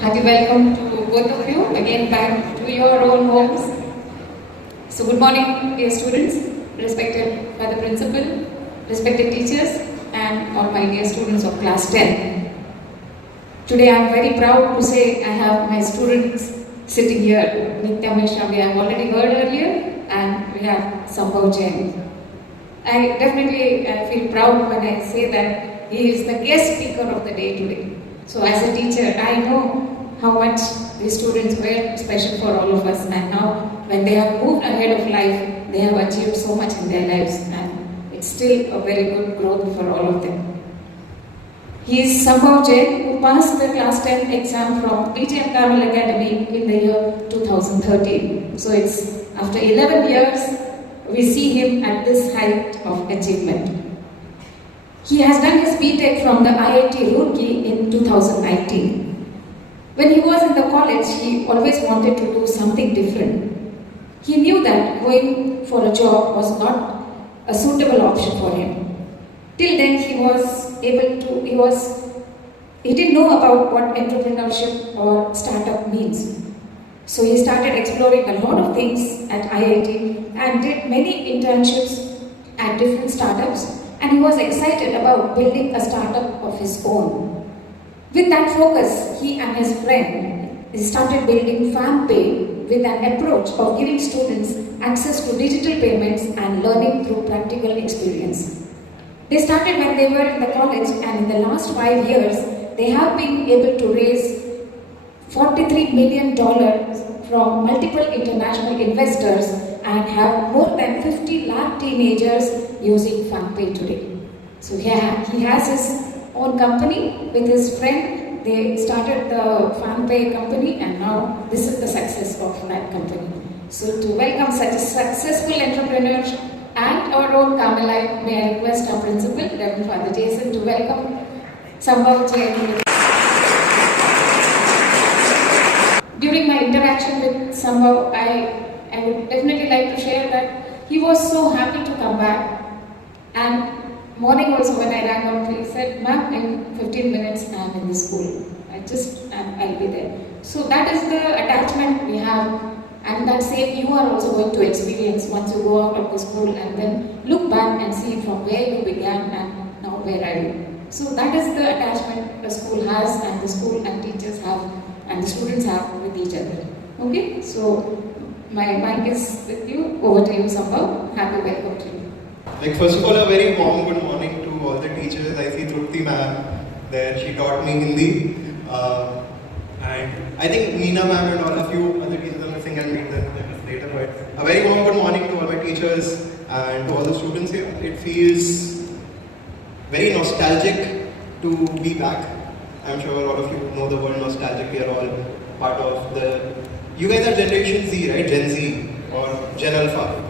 Hearty welcome to both of you again back to your own homes. So good morning dear students, respected by the principal, respected teachers and all my dear students of class 10. Today I am very proud to say I have my students sitting here. Nitya Mishra we have already heard earlier and we have Sambhav Jain. I definitely feel proud when I say that he is the guest speaker of the day today. So as a teacher, I know how much these students were special for all of us, and now when they have moved ahead of life, they have achieved so much in their lives, and it's still a very good growth for all of them. He is Sambhav Jain, who passed the class 10 exam from PTM Carmel Academy in the year 2013. So it's after 11 years, we see him at this height of achievement. He has done his BTech from the IIT Roorkee in 2019. When he was in the college, he always wanted to do something different. He knew that going for a job was not a suitable option for him. Till then, he didn't know about what entrepreneurship or startup means. So he started exploring a lot of things at IIT and did many internships at different startups, and he was excited about building a startup of his own. With that focus, he and his friend started building FamPay with an approach of giving students access to digital payments and learning through practical experience. They started when they were in the college, and in the last 5 years, they have been able to raise $43 million from multiple international investors and have more than 50 lakh teenagers using FamPay today. So he has his own company with his friend. They started the FamPay company, and now this is the success of that company. So to welcome such a successful entrepreneur and our own Carmelite, may I request our principal, Reverend Father Jason, to welcome Sambhav Jain. During my interaction with Sambhav, I would definitely like to share that he was so happy to come back. And morning also when I rang out, he said, "Ma'am, in 15 minutes I am in the school. I'll be there." So that is the attachment we have, and that same you are also going to experience once you go out of the school and then look back and see from where you began and now where are you. So that is the attachment the school has, and the school and teachers have, and the students have with each other. Okay, so my mic is with you. Over to you, Sambhav. Happy welcome to you. First of all, a very warm good morning to all the teachers. I see Trupti ma'am there. She taught me Hindi. And I think Meena ma'am and all of you other teachers are missing. I'll meet them later. But a very warm good morning to all my teachers and to all the students here. It feels very nostalgic to be back. I'm sure a lot of you know the word nostalgic. We are all part of the... You guys are Generation Z, right? Gen Z or Gen Alpha.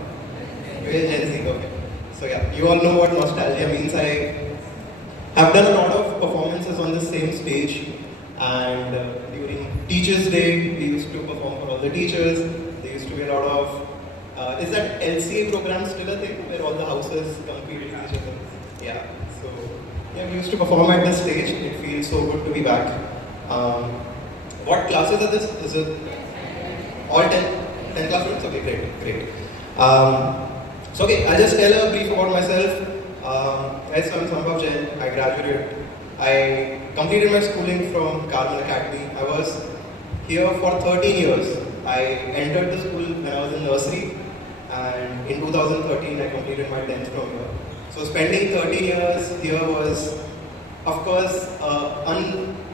You guys Gen Z, okay. So yeah, you all know what nostalgia means. I have done a lot of performances on the same stage, and during Teachers' Day, we used to perform for all the teachers. There used to be a lot of... is that LCA program still a thing, where all the houses compete with each other? Yeah, so yeah, we used to perform at the stage. It feels so good to be back. What classes are this? Is it all 10 classrooms? Okay, great. So okay, I'll just tell a brief about myself. As I'm Sambhav Jain, I graduated. I completed my schooling from Carmel Academy. I was here for 13 years. I entered the school when I was in nursery, and in 2013 I completed my 10th from here. So spending 13 years here was, of course, an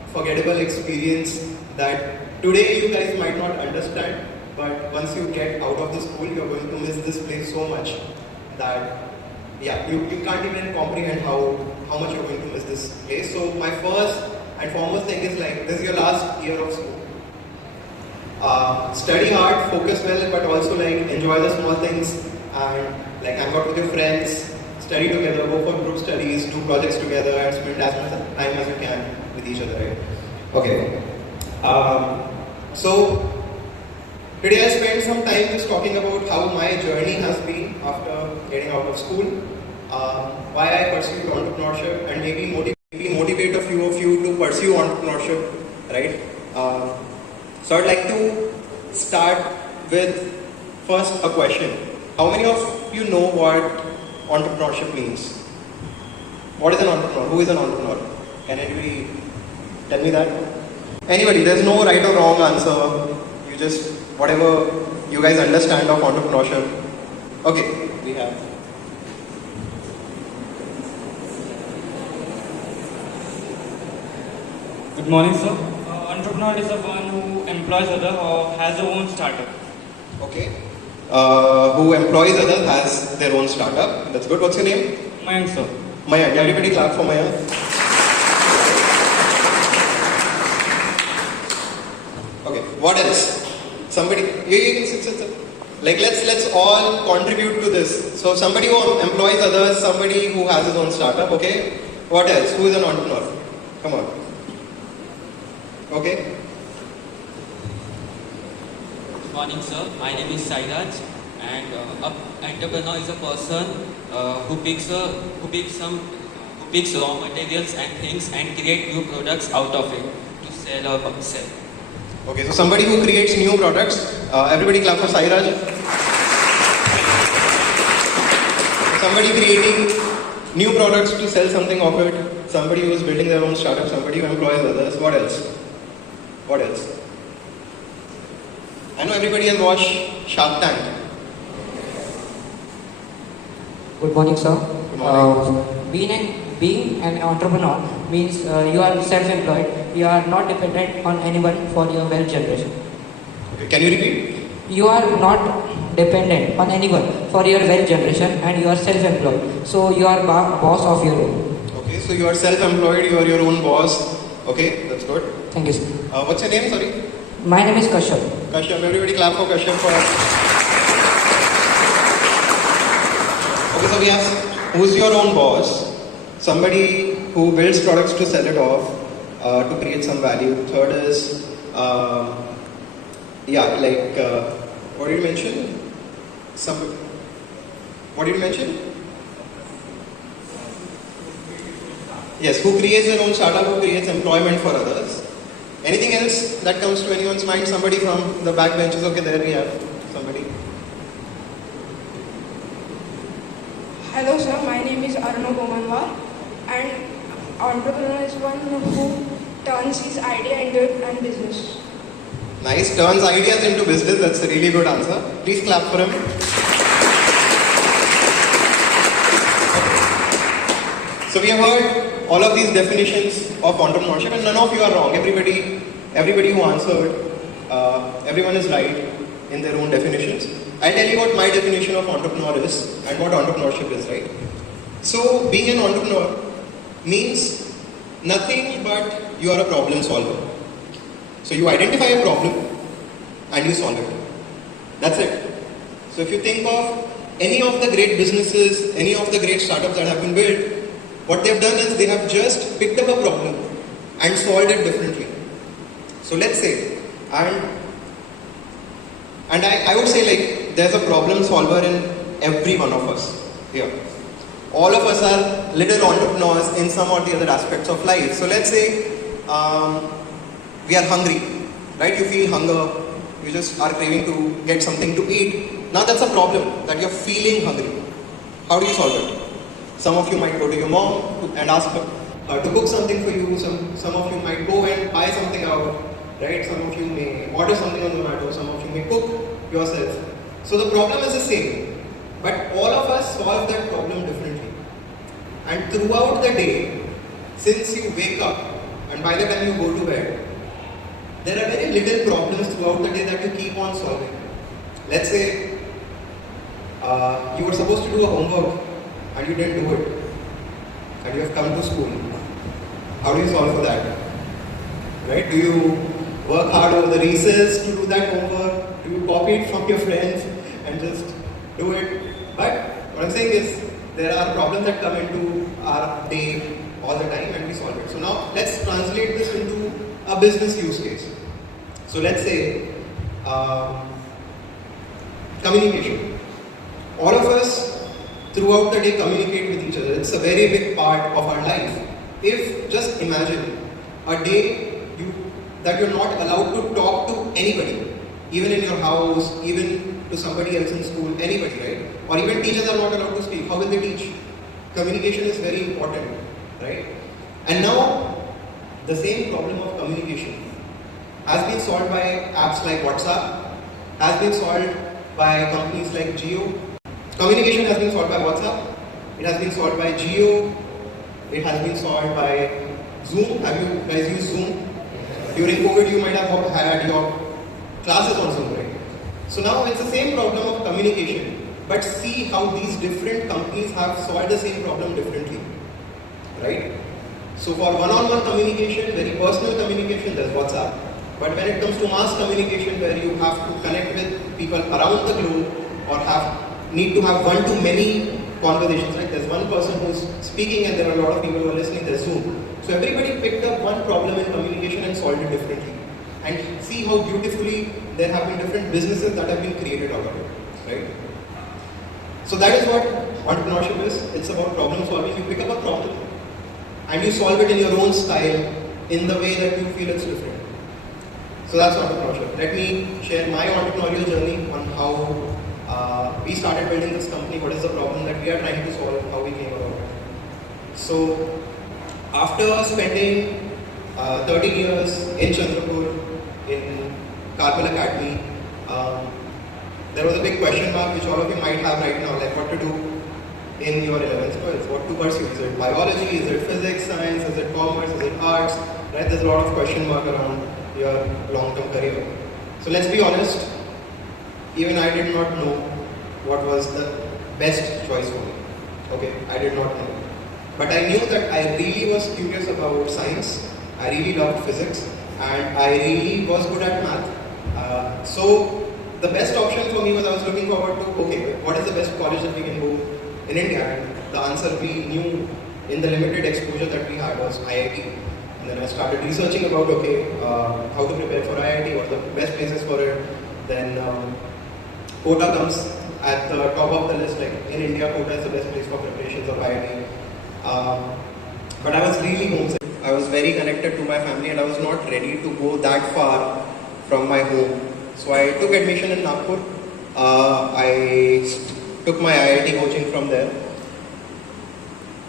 unforgettable experience that today you guys might not understand. But once you get out of the school, you're going to miss this place so much that, yeah, you can't even comprehend how much you're going to miss this place. So my first and foremost thing is this is your last year of school. Study hard, focus well, but also enjoy the small things and hang out with your friends, study together, go for group studies, do projects together, and spend as much time as you can with each other, right? Okay. So today I'll spend some time just talking about how my journey has been after getting out of school, why I pursued entrepreneurship, and maybe motivate a few of you to pursue entrepreneurship, right? So I'd like to start with first a question. How many of you know what entrepreneurship means? What is an entrepreneur? Who is an entrepreneur? Can anybody tell me that? Anybody? There's no right or wrong answer. You just, whatever you guys understand of entrepreneurship. Okay, we have. Good morning, sir. Entrepreneur is the one who employs others or has their own startup. Okay. Who employs others, has their own startup. That's good. What's your name? Mayank, sir. Mayank. Everybody clap for Mayank. Okay. What else? Somebody. Like let's all contribute to this. So somebody who employs others, somebody who has his own startup. Okay. What else? Who is an entrepreneur? Come on. Okay. Good morning, sir. My name is Sairaj, and an entrepreneur is a person who picks raw materials and things and create new products out of it to sell or sell. Okay, so somebody who creates new products. Everybody clap for Sairaj. Somebody creating new products to sell something of it. Somebody who is building their own startup. Somebody who employs others. What else? What else? I know everybody has watched Shark Tank. Good morning, sir. Good morning. Being an entrepreneur means you are self-employed. You are not dependent on anyone for your wealth generation. Okay, can you repeat? You are not dependent on anyone for your wealth generation, and you are self-employed. So you are boss of your own. Okay, so you are self-employed. You are your own boss. Okay, that's good. Thank you, sir. What's your name? Sorry. My name is Kashyap. Kashyap. Everybody clap for Kashyap for. Okay, so we have who's your own boss? Somebody who builds products to sell it off, to create some value. Third is, what did you mention? What did you mention? Yes, who creates their own startup, who creates employment for others. Anything else that comes to anyone's mind? Somebody from the back benches. Okay, there we have somebody. Hello sir, my name is Arno Gomanwar, and entrepreneur is one who turns his idea into a business. Nice, turns ideas into business. That's a really good answer. Please clap for him. So we have heard all of these definitions of entrepreneurship, and none of you are wrong. Everybody who answered, everyone is right in their own definitions. I'll tell you what my definition of entrepreneur is and what entrepreneurship is, right? So being an entrepreneur means nothing but you are a problem solver. So you identify a problem and you solve it. That's it. So if you think of any of the great businesses, any of the great startups that have been built, what they've done is they have just picked up a problem and solved it differently. So let's say, and I would say like there's a problem solver in every one of us here. All of us are little entrepreneurs in some or the other aspects of life. So let's say we are hungry, right? You feel hunger, you just are craving to get something to eat. Now that's a problem, that you're feeling hungry. How do you solve it? Some of you might go to your mom and ask her to cook something for you. Some of you might go and buy something out, right? Some of you may order something on Zomato. Some of you may cook yourself. So the problem is the same, but all of us solve that problem differently. And throughout the day, since you wake up and by the time you go to bed, there are very little problems throughout the day that you keep on solving. Let's say you were supposed to do a homework and you didn't do it, and you have come to school. How do you solve for that? Right? Do you work hard over the recess to do that homework? Do you copy it from your friends and just do it? But what I'm saying is, there are problems that come into our day all the time and we solve it. So now let's translate this into a business use case. So let's say communication. All of us throughout the day communicate with each other. It's a very big part of our life. If just imagine a day that you're not allowed to talk to anybody, even in your house, even to somebody else in school, anybody, right? Or even teachers are not allowed to speak. How will they teach? Communication is very important, right? And now, the same problem of communication has been solved by apps like WhatsApp, has been solved by companies like Geo. Communication has been solved by WhatsApp, it has been solved by Geo, it has been solved by Zoom. Have you guys used Zoom? During COVID, you might have had your classes on Zoom, right? So now it's the same problem of communication, but see how these different companies have solved the same problem differently, right? So for one-on-one communication, very personal communication, there's WhatsApp. But when it comes to mass communication, where you have to connect with people around the globe or need to have one-to-many conversations, right? There's one person who's speaking and there are a lot of people who are listening, there's Zoom. So everybody picked up one problem in communication and solved it differently. And see how beautifully there have been different businesses that have been created out of it, right? So that is what entrepreneurship is. It's about problem solving. You pick up a problem and you solve it in your own style, in the way that you feel it's different. So that's entrepreneurship. Let me share my entrepreneurial journey on how we started building this company, what is the problem that we are trying to solve, how we came about it. So after spending 13 years in Chandrapur, in Carmel Academy, there was a big question mark which all of you might have right now, like what to do in your 11th, 12th, what to pursue. Is it biology, is it physics, science, is it commerce, is it arts, right? There's a lot of question mark around your long-term career. So let's be honest, even I did not know what was the best choice for me. Okay, I did not know. But I knew that I really was curious about science, I really loved physics, and I really was good at math. So the best option for me was I was looking forward to, okay, what is the best college that we can go in India? And the answer we knew in the limited exposure that we had was IIT. And then I started researching about, okay, how to prepare for IIT, what are the best places for it. Then Kota comes at the top of the list, like in India, Kota is the best place for preparations of IIT. But I was really homesick. I was very connected to my family and I was not ready to go that far from my home. So I took admission in Nagpur. I took my IIT coaching from there.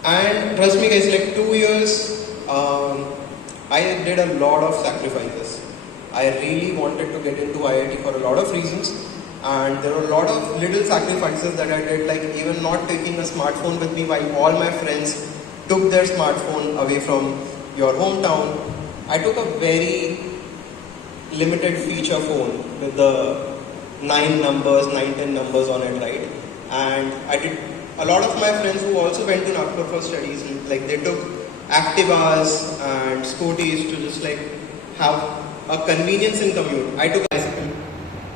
And trust me guys, like 2 years, I did a lot of sacrifices. I really wanted to get into IIT for a lot of reasons. And there were a lot of little sacrifices that I did, like even not taking a smartphone with me while all my friends took their smartphone away from your hometown. I took a very limited feature phone with the 10 numbers on it, right? And I did a lot of my friends who also went to Nagpur for studies, like they took Activas and Scooties to just like have a convenience in commute. I took a bicycle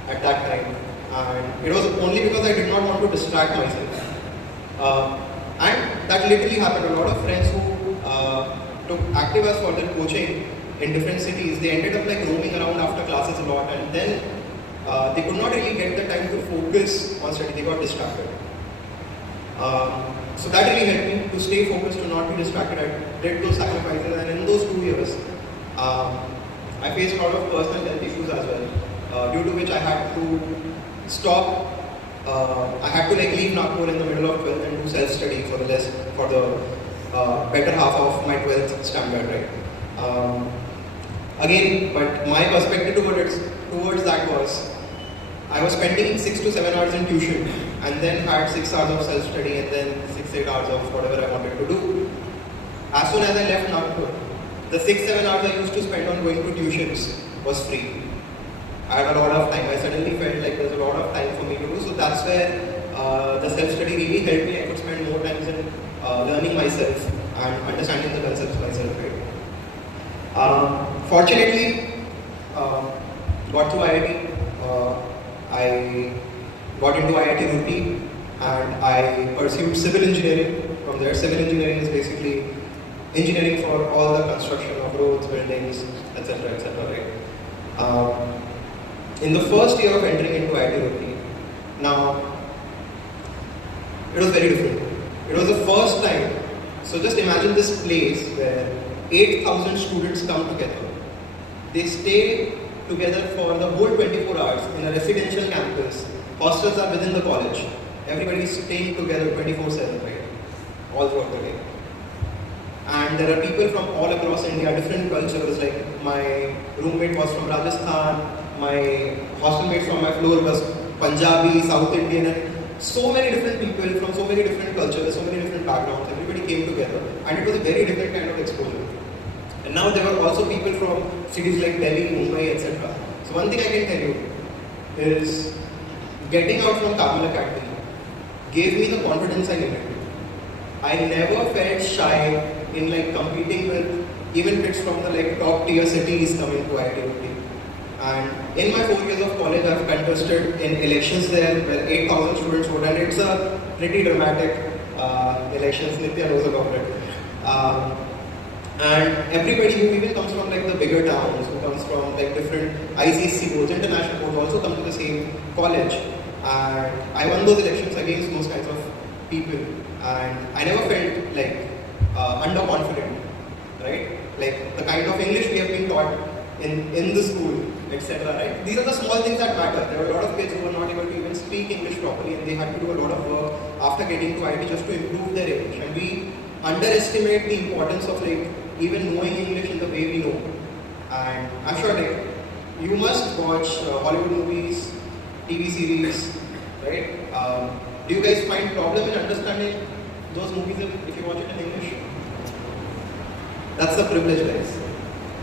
at that time, and it was only because I did not want to distract myself. And that literally happened. A lot of friends who took Activas for their coaching in different cities, they ended up like roaming around after classes a lot, and then they could not really get the time to focus on study. They got distracted. So that really helped me to stay focused, to not be distracted. I did those sacrifices, and in those 2 years, I faced a lot of personal health issues as well, due to which I had to stop. I had to like leave Nagpur in the middle of 12th and do self-study for the better half of my 12th standard, right? Again, but my perspective towards that was, I was spending 6 to 7 hours in tuition and then had 6 hours of self-study and then 6-8 hours of whatever I wanted to do. As soon as I left Nagpur, the 6-7 hours I used to spend on going to tuitions was free. I had a lot of time. I suddenly felt like there's a lot of time for me to do. So that's where the self-study really helped me. I could spend more time in learning myself and understanding the concepts myself. Right? Fortunately, got to IIT. I got into IIT Roorkee and I pursued civil engineering. From there, civil engineering is basically engineering for all the construction of roads, buildings, etc. etc. Right? In the first year of entering into IIT Roorkee, now it was very different. It was the first time. So just imagine this place where 8,000 students come together they stay together for the whole 24 hours in a residential campus. Hostels are within the college. Everybody is staying together 24/7, right? All throughout the day. And there are people from all across India, different cultures. Like my roommate was from Rajasthan, my hostel mate from my floor was Punjabi, South Indian, and so many different people from so many different cultures, so many different backgrounds. Everybody came together, and it was a very different kind of exposure. And now there were also people from cities like Delhi, Mumbai, etc. So one thing I can tell you is getting out from Carmel Academy gave me the confidence I needed. I never felt shy in like competing with even kids from the like top tier cities coming to IIT. And in my 4 years of college, I've contested in elections there where 8,000 students vote, and it's a pretty dramatic elections. Nitya knows about it. And everybody who even comes from like the bigger towns, who comes from like different ICC boards, international boards, also come to the same college. And I won those elections against those kinds of people, and I never felt like underconfident, right? Like the kind of English we have been taught in the school, etc. Right? These are the small things that matter. There were a lot of kids who were not able to even speak English properly, and they had to do a lot of work after getting to IT just to improve their English. And we underestimate the importance of like even knowing English in the way we know. And I'm sure like you must watch Hollywood movies, TV series, right? Do you guys find problem in understanding those movies if you watch it in English? That's the privilege, guys.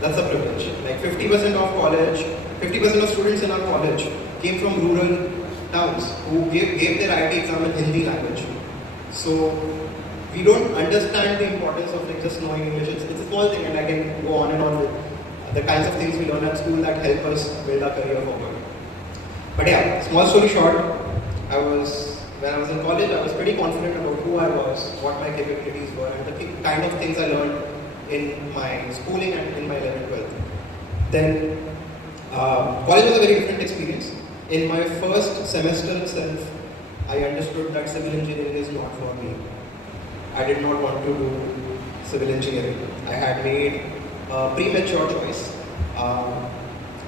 That's a privilege. Like 50% of college, 50% of students in our college came from rural towns who gave their IT exam in Hindi language. So we don't understand the importance of like just knowing English. It's a small thing, and I can go on and on with the kinds of things we learn at school that help us build our career forward. But yeah, small story short, when I was in college, I was pretty confident about who I was, what my capabilities were, and the kind of things I learned in my schooling and in my 11th, 12th. Then college was a very different experience. In my first semester itself, I understood that civil engineering is not for me. I did not want to do civil engineering. I had made a premature choice.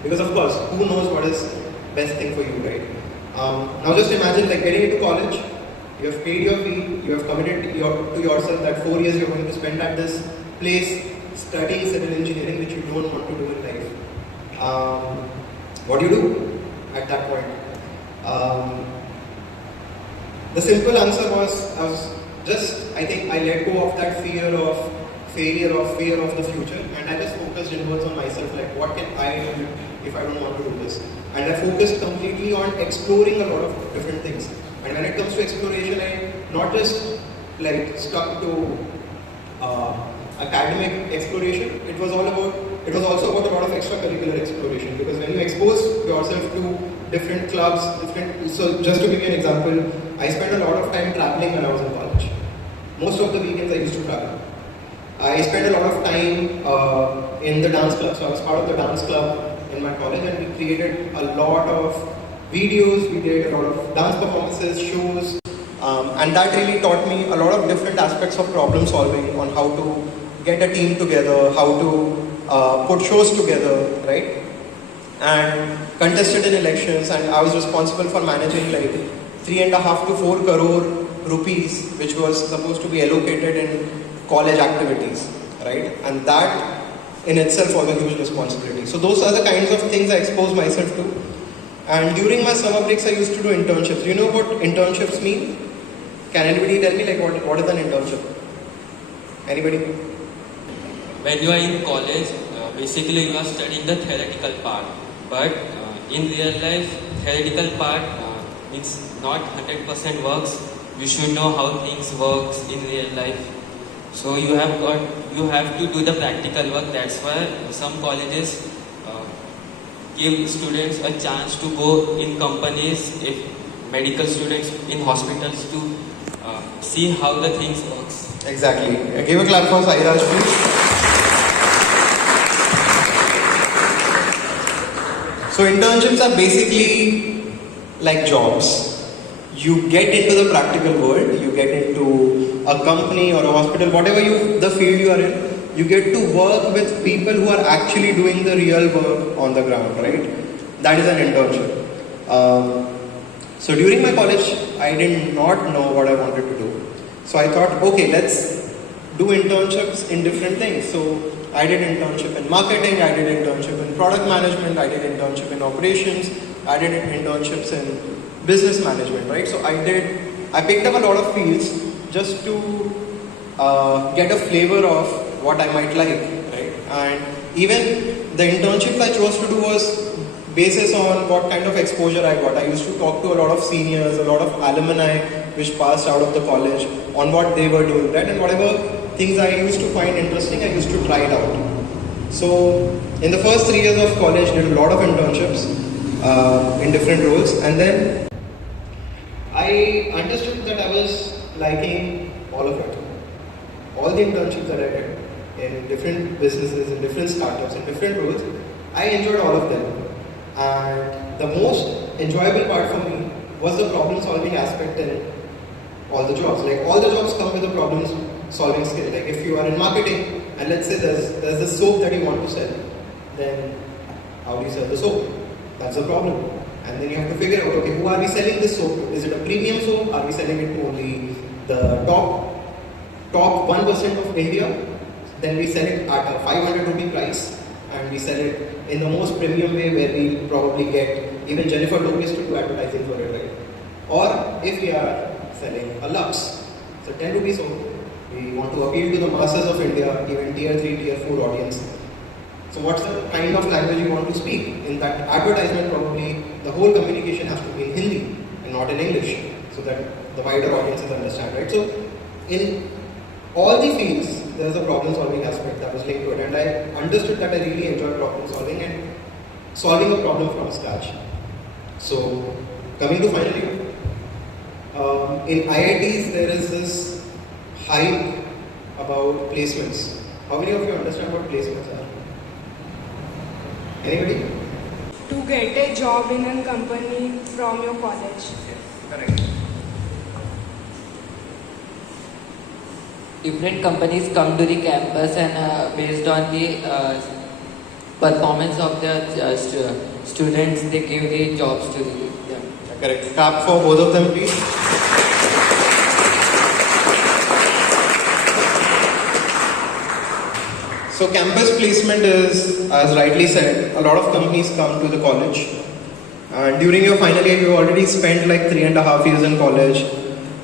Because of course, who knows what is best thing for you, right? Now just imagine like getting into college, you have paid your fee, you have committed to yourself that 4 years you're going to spend at this place studying civil engineering which you don't want to do in life. What do you do at that point? The simple answer was, I think I let go of that fear of failure or fear of the future, and I just focused inwards on myself, like what can I do if I don't want to do this? And I focused completely on exploring a lot of different things. And when it comes to exploration, I not just like stuck to academic exploration. It was also about a lot of extracurricular exploration, because when you expose yourself to different clubs, so just to give you an example, I spent a lot of time traveling when I was in college. Most of the weekends I used to travel. I spent a lot of time in the dance club, so I was part of the dance club in my college, and we created a lot of videos, we did a lot of dance performances, shows, and that really taught me a lot of different aspects of problem solving, on how to get a team together, how to put shows together, right? And contested in elections, and I was responsible for managing like 3.5 to 4 crore rupees, which was supposed to be allocated in college activities, right? And that in itself was a huge responsibility. So those are the kinds of things I exposed myself to. And during my summer breaks, I used to do internships. You know what internships mean? Can anybody tell me like what is an internship? Anybody? When you are in college, basically you are studying the theoretical part. But in real life, theoretical part means not 100% works. You should know how things works in real life. So you have to do the practical work. That's why some colleges give students a chance to go in companies, if medical students in hospitals, to see how the things works. Exactly. Give a clap for Sairaj, please. So internships are basically like jobs. You get into the practical world, you get into a company or a hospital, whatever the field you are in, you get to work with people who are actually doing the real work on the ground, right? That is an internship. So during my college, I did not know what I wanted to do. So I thought, okay, let's do internships in different things. So I did internship in marketing, I did internship in product management, I did internship in operations, I did internships in business management, right? So I picked up a lot of fields just to get a flavor of what I might like, right? And even the internships I chose to do was basis on what kind of exposure I got. I used to talk to a lot of seniors, a lot of alumni which passed out of the college on what they were doing, right? And whatever things I used to find interesting, I used to try it out. So in the first 3 years of college, did a lot of internships in different roles, and then I understood that I was liking all of it. All the internships that I did in different businesses, in different startups, in different roles, I enjoyed all of them. And the most enjoyable part for me was the problem solving aspect in all the jobs. Like all the jobs come with a problem solving skill. Like if you are in marketing and let's say there's the soap that you want to sell, then how do you sell the soap? That's the problem. And then you have to figure out, okay, who are we selling this soap to? Is it a premium soap? Are we selling it to only the top 1% of India? Then we sell it at a 500 rupee price, and we sell it in the most premium way where we probably get even Jennifer Lopez to do advertising for it, right? Or if we are selling a Lux, so 10 rupees soap, we want to appeal to the masses of India, even tier 3, tier 4 audience. So what's the kind of language you want to speak? In that advertisement, probably the whole communication has to be in Hindi and not in English, so that the wider audiences understand, right? So in all the fields, there is a problem solving aspect that was linked to it, and I understood that I really enjoy problem solving and solving a problem from scratch. So coming to final year, in IITs there is this hype about placements. How many of you understand what placements are? Anybody? To get a job in a company from your college. Correct. Different companies come to the campus and based on the performance of the students, they give the jobs to them. Correct. Clap for both of them, please. So campus placement is, as rightly said, a lot of companies come to the college, and during your final year you already spent like 3.5 years in college,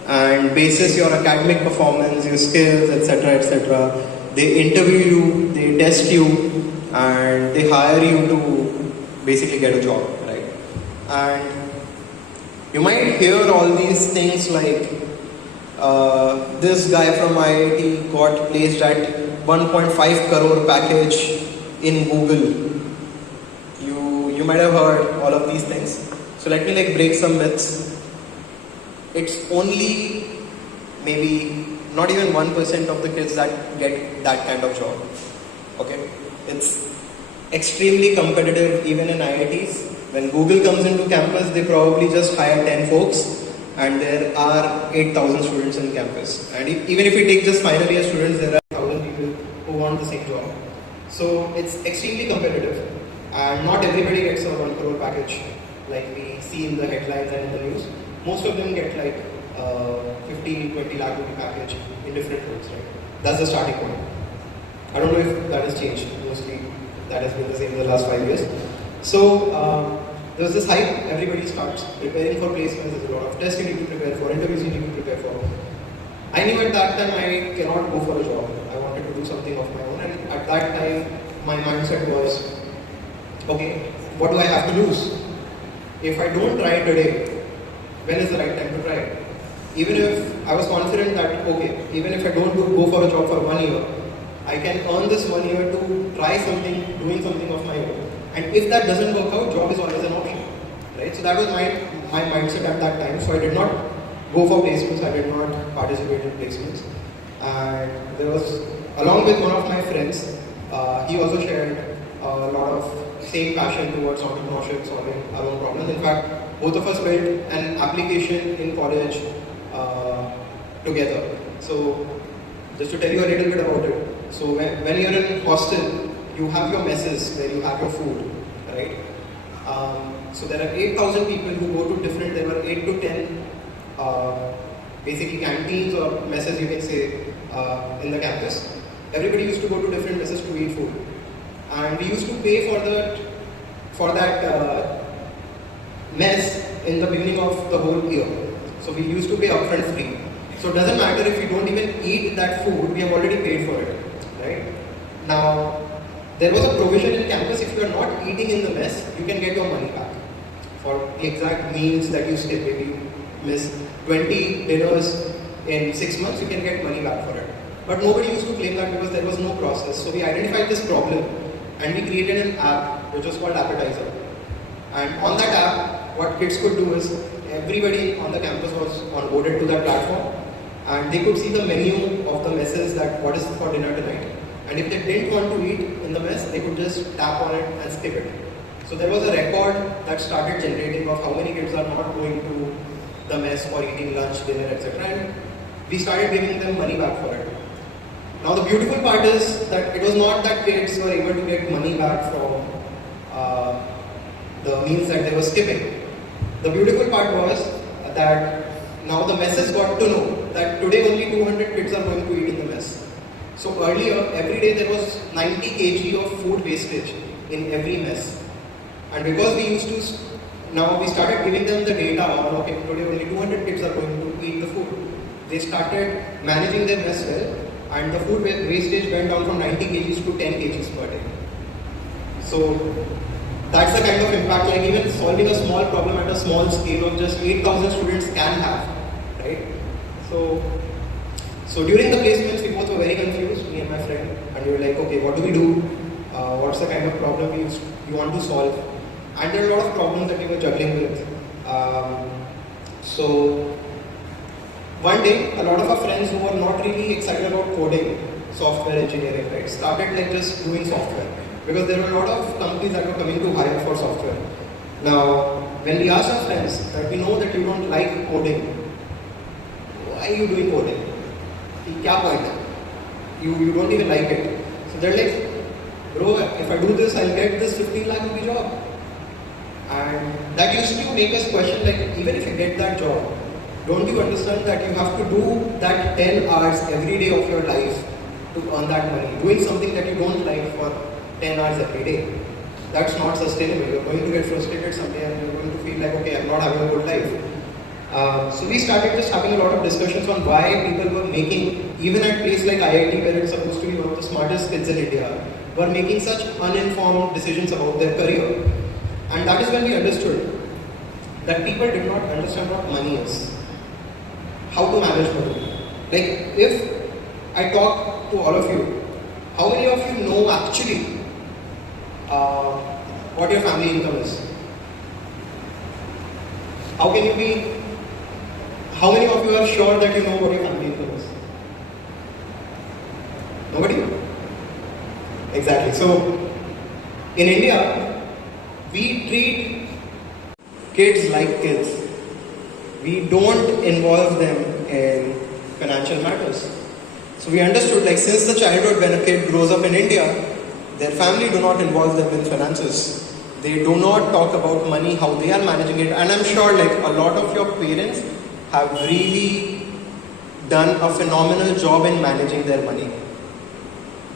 and basis your academic performance, your skills, etc., they interview you, they test you, and they hire you to basically get a job, right? And you might hear all these things like this guy from IIT got placed at 1.5 crore package in Google. You might have heard all of these things. So let me break some myths. It's only maybe not even 1% of the kids that get that kind of job. Okay? It's extremely competitive even in IITs. When Google comes into campus, they probably just hire 10 folks, and there are 8,000 students in campus. And even if we take just final year students, there are 1,000 people who want the same job. So it's extremely competitive, and not everybody gets a 1 crore package like we see in the headlines and in the news. Most of them get like 50-20 lakh rupee package in different roles, right? That's the starting point. I don't know if that has changed. Mostly that has been the same in the last 5 years. So there's this hype, everybody starts preparing for placements, there's a lot of tests you need to prepare for, interviews you need to prepare for. I knew at that time I cannot go for a job. I wanted to do something of my own, and at that time my mindset was, okay, what do I have to lose? If I don't try today, when is the right time to try it? Even if I was confident that, okay, even if I don't go for a job for 1 year, I can earn this 1 year to try something, doing something of my own. And if that doesn't work out, job is always an option, right? So that was my mindset at that time. So I did not go for placements, I did not participate in placements. And there was, along with one of my friends, he also shared a lot of same passion towards entrepreneurship, solving our own problems. In fact, both of us built an application in college together. So just to tell you a little bit about it, So when you're in hostel, you have your messes where you have your food, right? So there are 8,000 people who go to different, there were 8 to 10 basically canteens or messes you can say in the campus. Everybody used to go to different messes to eat food. And we used to pay for that mess in the beginning of the whole year. So we used to pay upfront free. So it doesn't matter if you don't even eat that food, we have already paid for it, right? Now, there was a provision in campus, if you are not eating in the mess, you can get your money back for the exact meals that you skip. If you miss 20 dinners in 6 months, you can get money back for it. But nobody used to claim that because there was no process. So we identified this problem and we created an app which was called Appetizer. And on that app, what kids could do is everybody on the campus was onboarded to that platform and they could see the menu of the messes that what is for dinner tonight. And if they didn't want to eat in the mess, they could just tap on it and skip it. So there was a record that started generating of how many kids are not going to the mess or eating lunch, dinner, etc. And we started giving them money back for it. Now the beautiful part is that it was not that kids were able to get money back from the meals that they were skipping. The beautiful part was that now the messes got to know that today only 200 kids are going to eat in the mess. So earlier, every day there was 90 kg of food wastage in every mess. And because we used to, now we started giving them the data on, okay, today only 200 kids are going to eat the food. They started managing their mess well, and the food wastage went down from 90 kgs to 10 kgs per day. So that's the kind of impact, like even solving a small problem at a small scale of just 8,000 students can have, right? So during the placements, we both were very confused, me and my friend, and we were like, okay, what do we do? What's the kind of problem we want to solve? And there are a lot of problems that we were juggling with. So one day, a lot of our friends who were not really excited about coding, software engineering, right, started like just doing software. Because there were a lot of companies that were coming to hire for software. Now, when we asked our friends that we know that you don't like coding, why are you doing coding? Kya point? You don't even like it. So they're like, bro, if I do this, I'll get this 15 lakh rupee job. And that used to make us question, like, even if you get that job, don't you understand that you have to do that 10 hours every day of your life to earn that money? Doing something that you don't like for 10 hours every day. That's not sustainable. You're going to get frustrated someday and you're going to feel like, okay, I'm not having a good life. So we started just having a lot of discussions on why people were making, even at places like IIT where it's supposed to be one of the smartest kids in India, were making such uninformed decisions about their career. And that is when we understood that people did not understand what money is. How to manage money. Like if I talk to all of you, how many of you know actually what your family income is? How many of you are sure that you know what your family income is? Nobody? Exactly. So, in India, we treat kids like kids. We don't involve them in financial matters. So we understood, like, since the childhood when a kid grows up in India, their family do not involve them in finances. They do not talk about money, how they are managing it. And I'm sure, like, a lot of your parents have really done a phenomenal job in managing their money.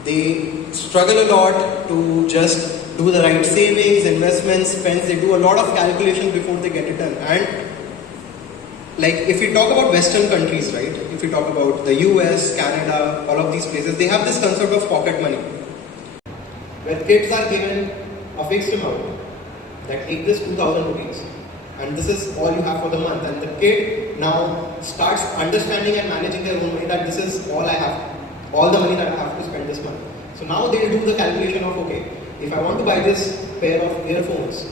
They struggle a lot to just do the right savings, investments, spends. They do a lot of calculations before they get it done. And like if we talk about Western countries, right? If we talk about the US, Canada, all of these places, they have this concept of pocket money. Where kids are given a fixed amount, that take this 2,000 rupees. And this is all you have for the month. And the kid now starts understanding and managing their own money, that this is all I have, all the money that I have to spend this month. So now they'll do the calculation of, okay, if I want to buy this pair of earphones,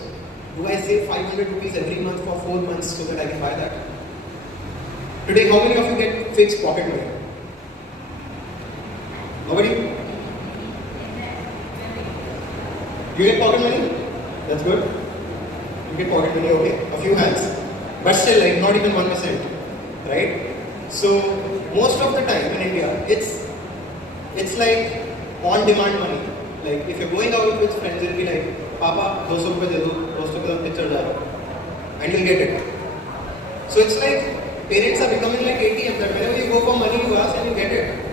do I save 500 rupees every month for 4 months so that I can buy that? Today, how many of you get fixed pocket money? Nobody? You get pocket money? That's good. You get pocket money, okay. A few hands. But still, like, not even 1%. Right? So, most of the time in India, it's like on-demand money. Like if you're going out with friends, it'll be like, Papa, 200 rupees de do, dosto ke sath picture ja raha hu. And you'll get it. So it's like parents are becoming like ATM, that whenever you go for money, you ask and you get it.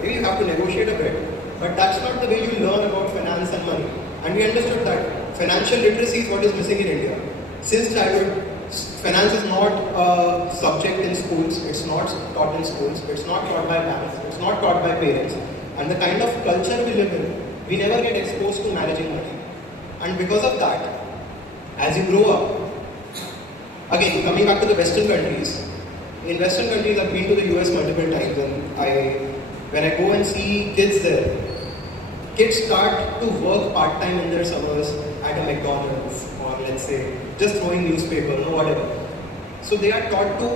Maybe you have to negotiate a bit, but that's not the way you learn about finance and money. And we understood that financial literacy is what is missing in India. Since childhood, finance is not a subject in schools, it's not taught in schools, it's not taught by parents, it's not taught by parents. And the kind of culture we live in, we never get exposed to managing money. And because of that, as you grow up, again, coming back to the Western countries, in Western countries, I've been to the US multiple times, and when I go and see kids there, kids start to work part-time in their summers at a McDonald's, or let's say, just throwing newspaper or whatever. So they are taught to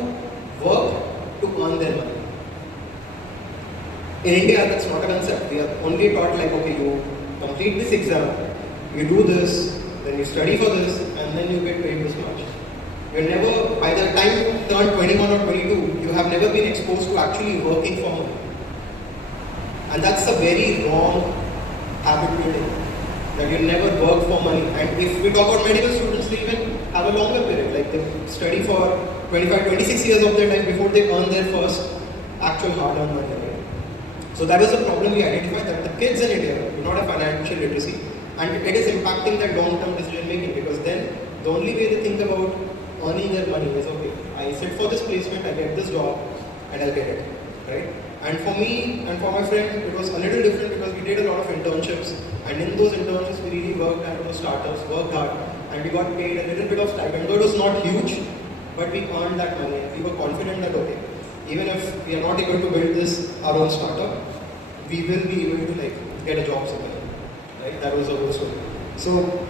work to earn their money. In India, that's not a concept. We are only taught like, okay, you complete this exam, you do this, then you study for this, and then you get paid this much. You're never, by the time you turn 21 or 22, you have never been exposed to actually working for money. And that's a very wrong habit building, that you never work for money. And if we talk about medical students, they even have a longer period, like they study for 25, 26 years of their life before they earn their first actual hard-earned money. Right? So that was a problem we identified, that the kids in India do not have financial literacy, and it is impacting their long-term decision making, because then the only way they think about earning their money is, okay, I sit for this placement, I get this job, and I'll get it, right? And for me and for my friend, it was a little different because we did a lot of internships, and in those internships we really worked at those startups, worked hard, and we got paid a little bit of stipend. Though it was not huge, but we earned that money, and we were confident that, okay, even if we are not able to build this our own startup, we will be able to like get a job somewhere, right? That was the whole story. So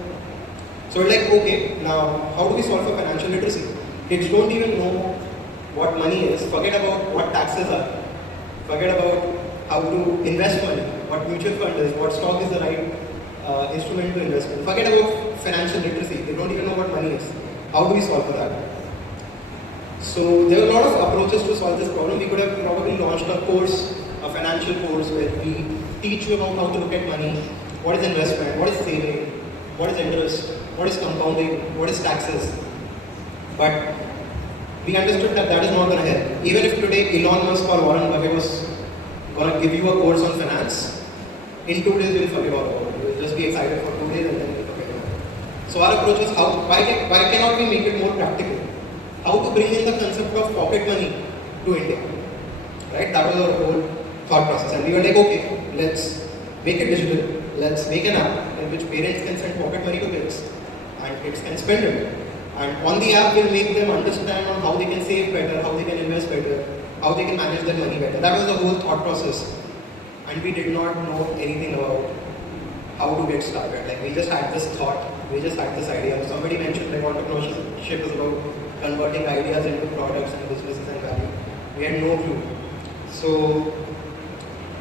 we're like, okay, now how do we solve for financial literacy? Kids don't even know what money is. Forget about what taxes are. Forget about how to invest money, what mutual fund is, what stock is the right instrument to invest in. Forget about financial literacy. They don't even know what money is. How do we solve for that? So there are a lot of approaches to solve this problem. We could have probably launched a course, a financial course, where we teach you about how to look at money, what is investment, what is saving, what is interest, what is compounding, what is taxes. But we understood that that is not going to help. Even if today Elon Musk or Warren Buffett was going to give you a course on finance, in 2 days you'll forget all about it. You'll just be excited for 2 days and then you'll forget about it. So our approach was, why cannot we make it more practical? How to bring in the concept of pocket money to India, right? That was our whole thought process, and we were like, okay, let's make it digital, let's make an app in which parents can send pocket money to kids, and kids can spend it. And on the app, we'll make them understand on how they can save better, how they can invest better, how they can manage their money better. That was the whole thought process, and we did not know anything about how to get started. Like we just had this thought, we just had this idea. Somebody mentioned like entrepreneurship is about converting ideas into products and businesses and value. We had no clue. So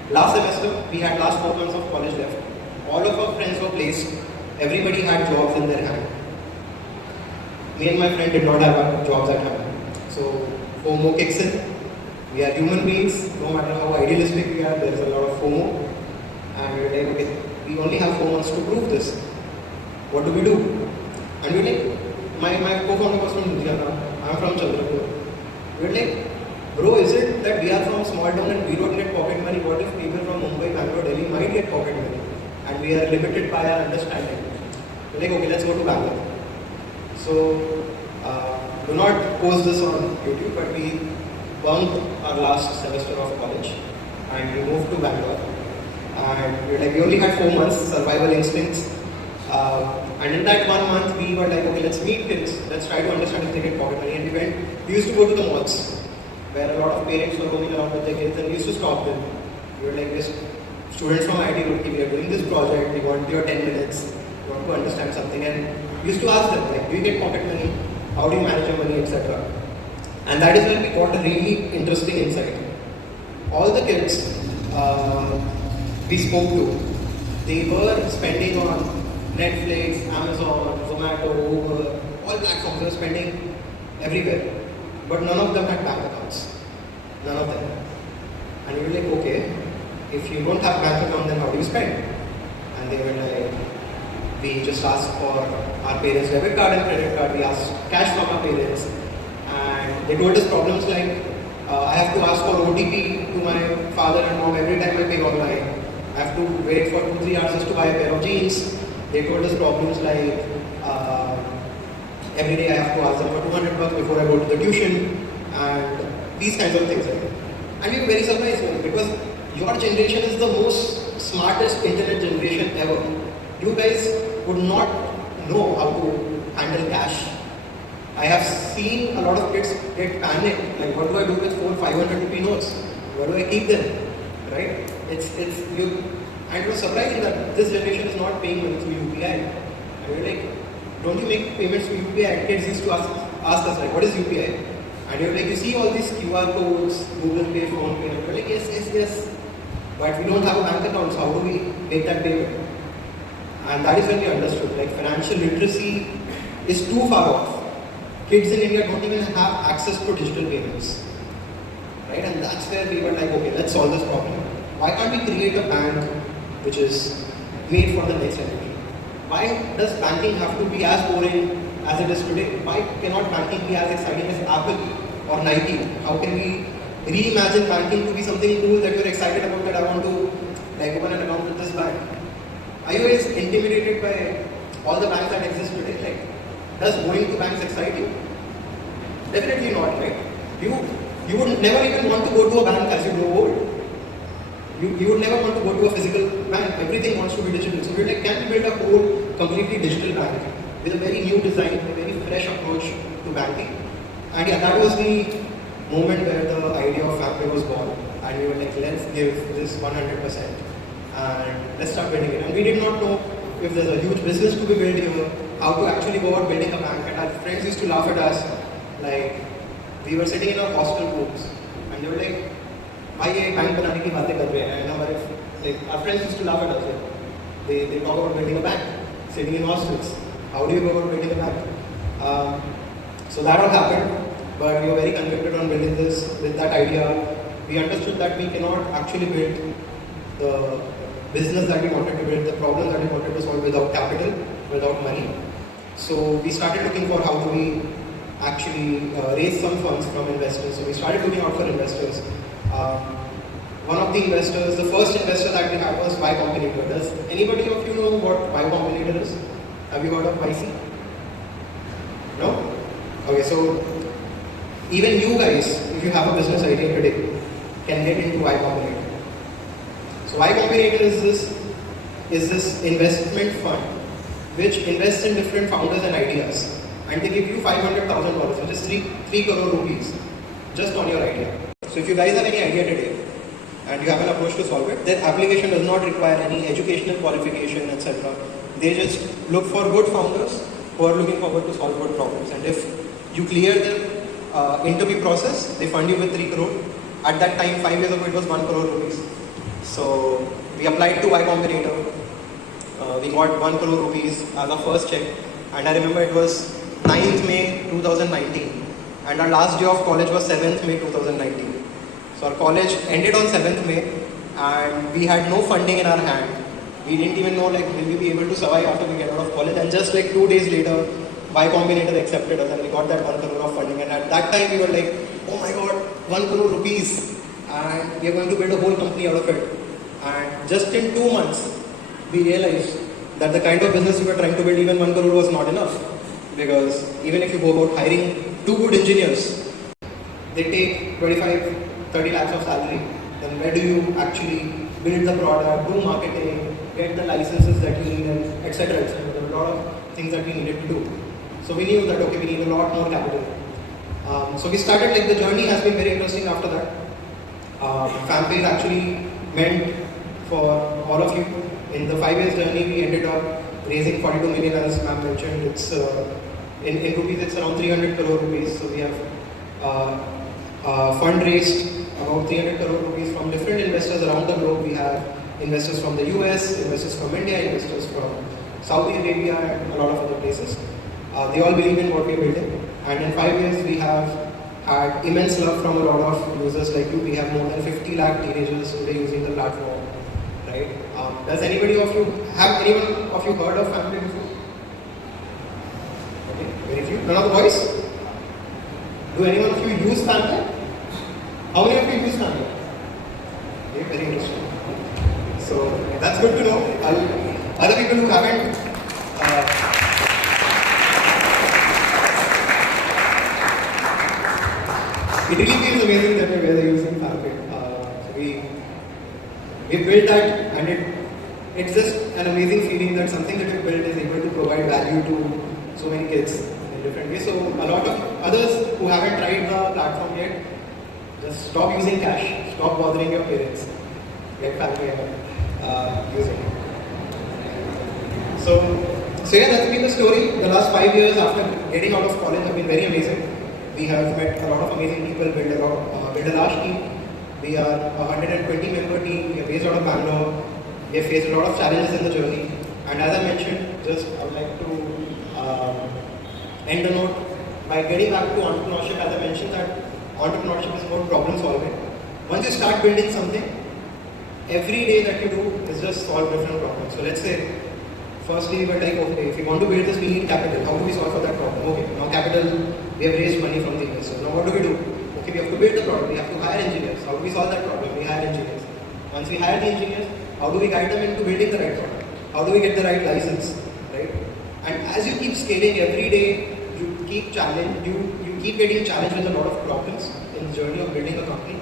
last semester, we had last 4 months of college left. All of our friends were placed. Everybody had jobs in their hand. Me and my friend did not have jobs at hand. So FOMO kicks in. We are human beings. No matter how idealistic we are, there is a lot of FOMO. And we're like, okay, we only have 4 months to prove this. What do we do? And we're like, my co-founder was from Ludhiana. I'm from Chandrapur. We're like, bro, is it that we are from small town and we don't get pocket money? What if people from Mumbai, Bangalore, Delhi might get pocket money? And we are limited by our understanding. We're like, okay, let's go to Bangalore. So, do not post this on YouTube, but we bunked our last semester of college and we moved to Bangalore. And we're like, we only had 4 months, survival instincts. And in that 1 month, we were like, okay, let's meet kids. Let's try to understand if they get pocket money. And we used to go to the malls, where a lot of parents were roaming around with their kids, and we used to stop them. We were like, this students from IT Roorkee, we are doing this project, we want your 10 minutes, we want to understand something. And we used to ask them, like, do you get pocket money? How do you manage your money, etc. And that is when we got a really interesting insight. All the kids we spoke to, they were spending on Netflix, Amazon, Zomato, Uber, all platforms. They were spending everywhere. But none of them had bank accounts. None of them. And we were like, okay, if you don't have bank account, then how do you spend? And they were like, we just asked for our parents' debit card and credit card. We asked cash from our parents, and they told us problems like I have to ask for OTP to my father and mom every time I pay online. I have to wait for 2-3 hours just to buy a pair of jeans. They told us problems like every day I have to ask them for 200 bucks before I go to the tuition, and these kinds of things. And we were very surprised because your generation is the most smartest internet generation ever. You guys would not know how to handle cash. I have seen a lot of kids get panicked. Like, what do I do with 400-500 rupee notes? Where do I keep them? Right? It's you. And it was surprising that this generation is not paying money through UPI. And we were like, don't you make payments through UPI? Kids used to ask us like, what is UPI? And we were like, you see all these QR codes, Google Pay, Phone Pay. And we were like, yes. But we don't have a bank account, so how do we make that payment? And that is when we understood, like, financial literacy is too far off. Kids in India don't even have access to digital payments. Right? And that's where we were like, okay, let's solve this problem. Why can't we create a bank which is made for the next generation? Why does banking have to be as boring as it is today? Why cannot banking be as exciting as Apple or Nike? How can we reimagine banking to be something cool that you're excited about, that I want to like open an account with this bank? Are you guys intimidated by all the banks that exist today? Like, does going to banks excite you? Definitely not, right? You would never even want to go to a bank as you grow old. You would never want to go to a physical bank. Everything wants to be digital. So we're like, can we build a whole completely digital bank with a very new design, a very fresh approach to banking? And yeah, that was the moment where the idea of Family was born. And we were like, let's give this 100% and let's start building it. And we did not know if there's a huge business to be built here, how to actually go about building a bank. And our friends used to laugh at us, like, we were sitting in our hostel rooms and they were like, भाई ये bank बनाने की बातें कर रहे हैं. And our friends used to laugh at us. They talk about building a bank, sitting in hostels. How do you go about building a bank? So that all happened, but we were very convicted on building this with that idea. We understood that we cannot actually build the business that we wanted to build, the problems that we wanted to solve without capital, without money. So we started looking for how do we actually raise some funds from investors. So we started looking out for investors. One of the investors, the first investor that we had was Y Combinator. Does anybody of you know what Y Combinator is? Have you heard of YC? No? Okay, so even you guys, if you have a business idea today, can get into Y Combinator. So Y Combinator is this investment fund which invests in different founders and ideas, and they give you $500,000, which is 3 crore rupees, just on your idea. So if you guys have any idea today and you have an approach to solve it, their application does not require any educational qualification, etc. They just look for good founders who are looking forward to solve good problems. And if you clear their interview process, they fund you with 3 crore. At that time, 5 years ago, it was 1 crore rupees. So we applied to Y Combinator. We got 1 crore rupees as our first check. And I remember it was 9th May 2019. And our last day of college was 7th May 2019. So our college ended on 7th May and we had no funding in our hand. We didn't even know like will we be able to survive after we get out of college, and just like 2 days later Y Combinator accepted us and we got that 1 crore of funding. And at that time we were like, oh my god, 1 crore rupees, and we are going to build a whole company out of it. And just in 2 months we realized that the kind of business we were trying to build, even 1 crore was not enough. Because even if you go about hiring 2 good engineers, they take 25-30 lakhs of salary. Then where do you actually build the product, do marketing, get the licenses that you need, and etc. etc. There were a lot of things that we needed to do. So we knew that okay, we need a lot more capital. So we started, like, the journey has been very interesting after that. FamPay is actually meant for all of you. In the 5 years journey, we ended up raising 42 million, as ma'am mentioned. It's in rupees, it's around 300 crore rupees. So we have fundraised about 300 crore rupees from different investors around the globe. We have investors from the US, investors from India, investors from Saudi Arabia, and a lot of other places. They all believe in what we're building. And in 5 years, we have had immense love from a lot of users like you. We have more than 50 lakh teenagers today using the platform, right? Does anybody of you, have anyone of you heard of Family before? Okay, very few. None of the boys? Do anyone of you use Family? How many of you use Family? Okay, very interesting. So that's good to know. Other people who haven't, it really feels amazing that we're using Family. We built that, and it's just an amazing feeling that something that we built is able to provide value to so many kids in different ways. So a lot of others who haven't tried the platform yet, just stop using cash, stop bothering your parents, get Family and use it. So yeah, that's been the story. The last 5 years after getting out of college have been very amazing. We have met a lot of amazing people, built a large team. We are a 120 member team. We are based out of Bangalore. We have faced a lot of challenges in the journey. And as I mentioned, I would like to end the note by getting back to entrepreneurship. As I mentioned that entrepreneurship is about problem solving. Once you start building something, every day that you do is just solve different problems. So let's say, firstly, we're like, okay, if we want to build this, we need capital. How do we solve for that problem? Okay, now capital, we have raised money from the investors. Now what do we do? Okay, we have to build the product, we have to hire engineers. How do we solve that problem? We hire engineers. Once we hire the engineers, how do we guide them into building the right product? How do we get the right license? Right? And as you keep scaling every day, you keep getting challenged with a lot of problems in the journey of building a company.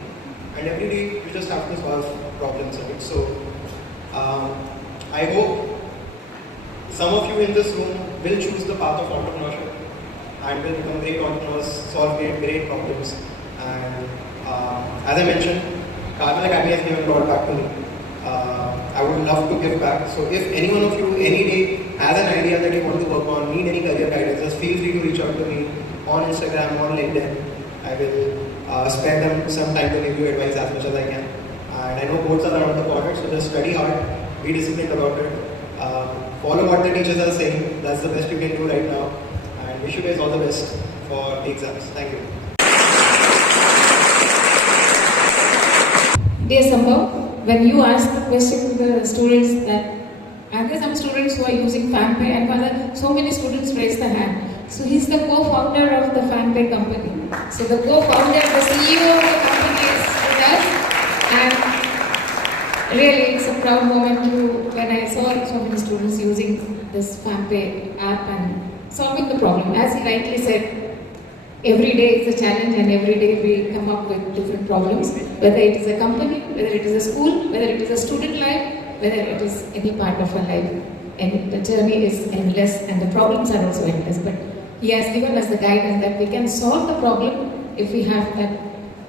And every day you just have to solve problems. Right? So I hope some of you in this room will choose the path of entrepreneurship and will become great entrepreneurs, solve great problems. And as I mentioned, Carmel Academy has given a lot back to me. I would love to give back. So if any one of you any day has an idea that you want to work on, need any career guidance, just feel free to reach out to me on Instagram, on LinkedIn. I will spend some time to give you advice as much as I can. And I know boards are around the corner, so just study hard, be disciplined about it. Follow what the teachers are saying. That's the best you can do right now. And wish you guys all the best for the exams. Thank you. Dear Sambhav, when you asked the question to the students that are there some students who are using FanPay, and whether so many students raised their hand. So he's the co-founder of the FanPay company. So the co-founder, the CEO of the company is with us, and really it's a proud moment when I saw so many students using this FanPay app and solving the problem. As he rightly said, every day is a challenge and every day we come up with different problems, whether it is a company, whether it is a school, whether it is a student life, whether it is any part of our life. And the journey is endless and the problems are also endless. But he has given us the guidance that we can solve the problem if we have that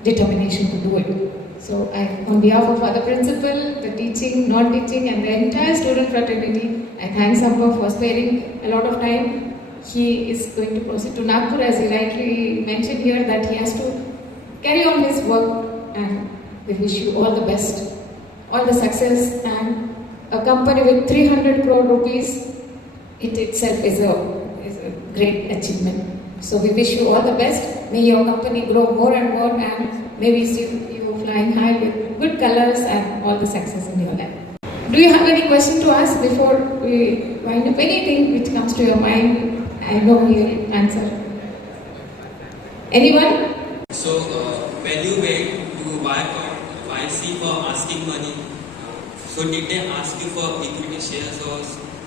determination to do it. So on behalf of the principal, the teaching, non-teaching and the entire student fraternity, I thank Sambhav for sparing a lot of time. He is going to proceed to Nagpur, as he rightly mentioned here, that he has to carry on his work, and we wish you all the best, all the success, and a company with 300 crore rupees, it itself is a great achievement. So we wish you all the best. May your company grow more and more, and may we see you flying high with good colors and all the success in your life. Do you have any question to ask before we wind up? Anything which comes to your mind? I know you will answer. Anyone? So, when you went to YC for asking money, so did they ask you for equity shares, or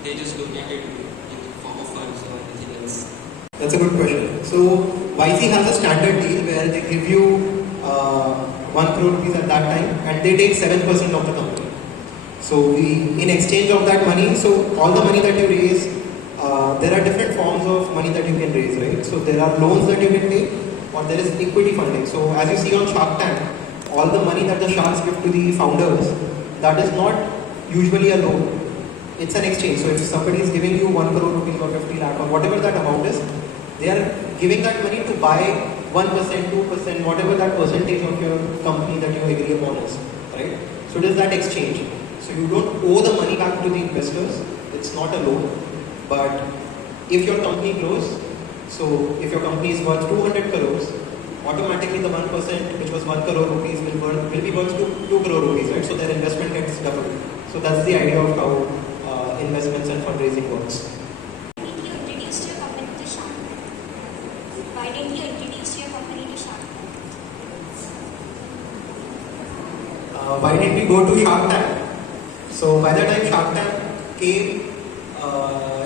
they just donated in the form of funds or anything else? That's a good question. So, YC has a standard deal where they give you 1 crore rupees at that time and they take 7% of the company. So, in exchange of that money, so all the money that you raise, there are different forms of money that you can raise, right? So there are loans that you can take, or there is equity funding. So as you see on Shark Tank, all the money that the sharks give to the founders, that is not usually a loan. It's an exchange. So if somebody is giving you 1 crore rupees or 50 lakh or whatever that amount is, they are giving that money to buy 1%, 2%, whatever that percentage of your company that you agree upon is, right? So it is that exchange. So you don't owe the money back to the investors. It's not a loan. But if your company grows, so if your company is worth 200 crores automatically the 1% which was 1 crore rupees will be worth to 2 crore rupees, right? So their investment gets doubled. So that's the idea of how investments and fundraising works. Why didn't you introduce your company to Shark Tank? Why didn't you introduce your company to Shark Tank? Why didn't we go to Shark Tank? So by the time Shark Tank came,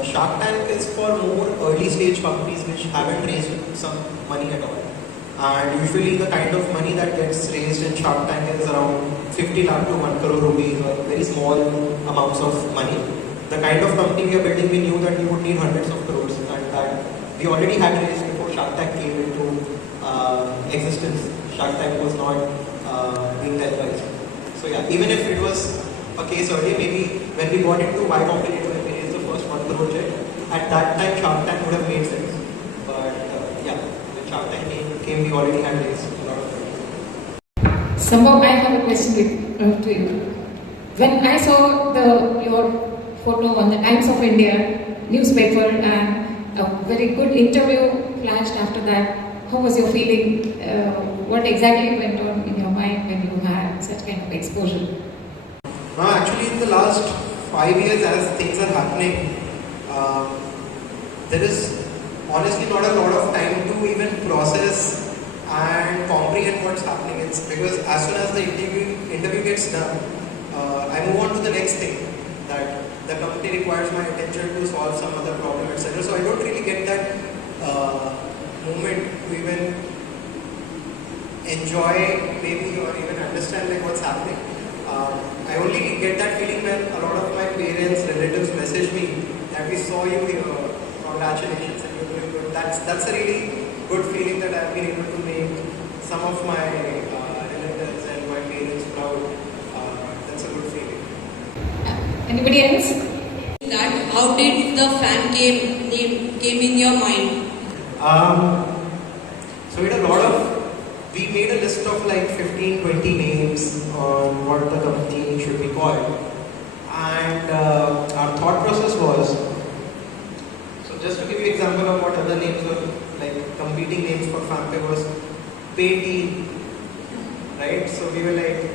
Shark Tank is for more early stage companies which haven't raised some money at all. And usually the kind of money that gets raised in Shark Tank is around 50 lakh to 1 crore rupees, or very small amounts of money. The kind of company we are building, we knew that we would need hundreds of crores, and that we already had raised before Shark Tank came into existence. Shark Tank was not being televised. So yeah, even if it was a case earlier, maybe when we got into Y Combinator and we raised the first 1 crore check, at that time Shark Tank would have made sense. But yeah, when Shark Tank came, we already had raised a lot of money. Sambhav, I have a question to you. When I saw your photo on the Times of India newspaper and a very good interview flashed after that, how was your feeling? What exactly went on in your mind when you had such kind of exposure? Actually, in the last 5 years, as things are happening, there is honestly not a lot of time to even process and comprehend what's happening. It's because as soon as the interview gets done, I move on to the next thing, that the company requires my attention to solve some other problem, etc. So I don't really get that moment to even enjoy maybe or even understand like what's happening. I only get that feeling when a lot of my parents, relatives message me that we saw you here, congratulations and you're doing good. That's a really good feeling that I've been able to make some of my relatives and my parents proud. That's a good feeling. Anybody else? That how did the fan came in your mind? So we made a list of like 15-20 names on what the company should be called, and our thought process was, so just to give you an example of what other names were, like competing names for FanPay was Pay Team, right? So we were like,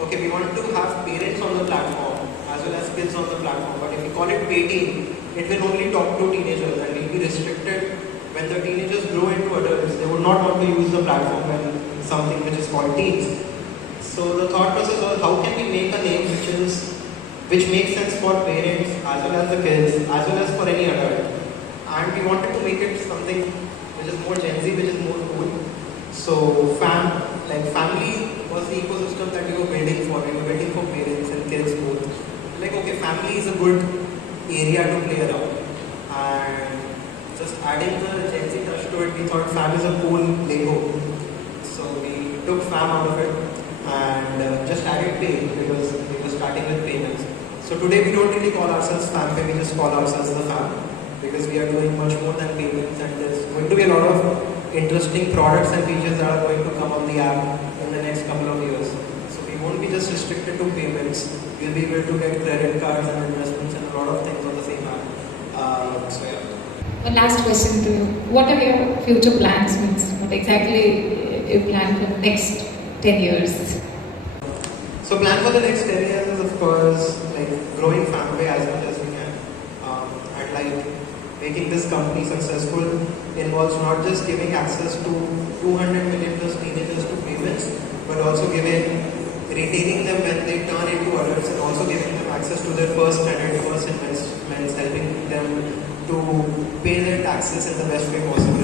okay, we want to have parents on the platform as well as kids on the platform, but if we call it Pay Team, it will only talk to teenagers and will be restricted. When the teenagers grow into adults, they would not want to use the platform when something which is called teens. So the thought process was, how can we make a name which makes sense for parents as well as the kids, as well as for any adult. And we wanted to make it something which is more Gen Z, which is more cool. So family was the ecosystem that we were building for. We were building for parents and kids both. Like, okay, family is a good area to play around. And just adding the Gen Z touch to it, we thought fam is a cool Lego. So we took fam out of it and just added pay because we were starting with payments. So today we don't really call ourselves FamPay, we just call ourselves the fam because we are doing much more than payments, and there's going to be a lot of interesting products and features that are going to come on the app in the next couple of years. So we won't be just restricted to payments, we'll be able to get credit cards and investments and a lot of things on the same app. So yeah. One last question to you. What are your future plans? What exactly you plan for the next 10 years? So plan for the next 10 years is of course like growing FamPay as much as we can. And like making this company successful involves not just giving access to 200 million plus teenagers to payments, but also retaining them when they turn into adults, and also giving them access to their first credit, first investments, helping them to pay their taxes in the best way possible.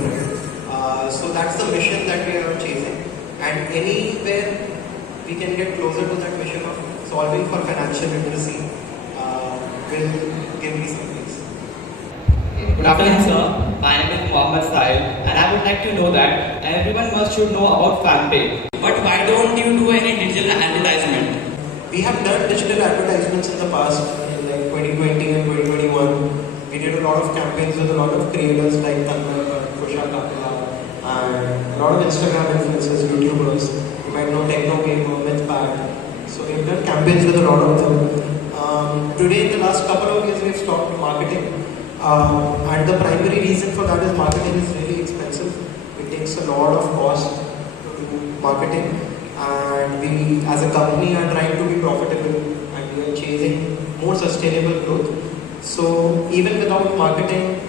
So that's the mission that we are chasing, and anywhere we can get closer to that mission of solving for financial literacy will give me some things. Good afternoon, sir. My name is Mohammed Sahil, and I would like to know that everyone should know about FamPay. But why don't you do any digital advertisement? We have done digital advertisements in the past, like 2020 and 2021. We did a lot of campaigns with a lot of creators like Tanmay, Kusha Kapila, and a lot of Instagram influencers, YouTubers. You might know Techno Gamer, Mythpad. So we've done campaigns with a lot of them. Today, in the last couple of years, we've stopped marketing. And the primary reason for that is marketing is really expensive. it takes a lot of cost to do marketing, and we as a company are trying to be profitable and we are chasing more sustainable growth. So even without marketing,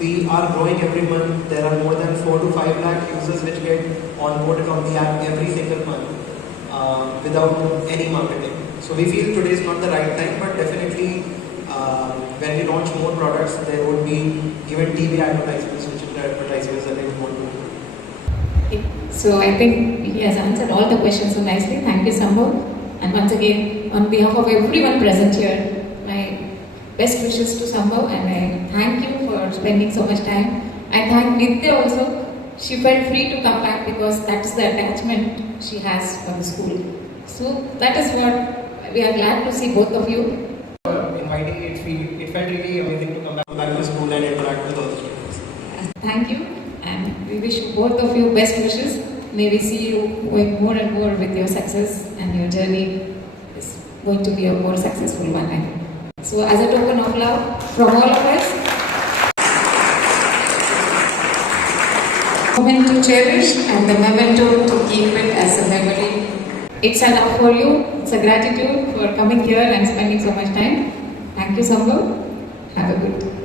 we are growing every month. There are more than 4 to 5 lakh users which get onboarded on the app every single month without any marketing. So we feel today is not the right time, but definitely when we launch more products, there would be even TV advertisements, digital advertisements that they would want to do. So I think he has answered all the questions so nicely. Thank you, Sambhav. And once again, on behalf of everyone present here, my best wishes to Sambhav, and I thank you for spending so much time. I thank Nitya also. She felt free to come back because that is the attachment she has for the school. So that is what we are glad to see both of you. Inviting me, it felt really amazing to come back to school and interact with all the students. Thank you, and we wish both of you best wishes. May we see you going more and more with your success, and your journey is going to be a more successful one, I think. So as a token of love from all of us, moment to cherish and the memento to keep it as a memory. It's an up for you. It's a gratitude for coming here and spending so much time. Thank you, Sambhav. Have a good day.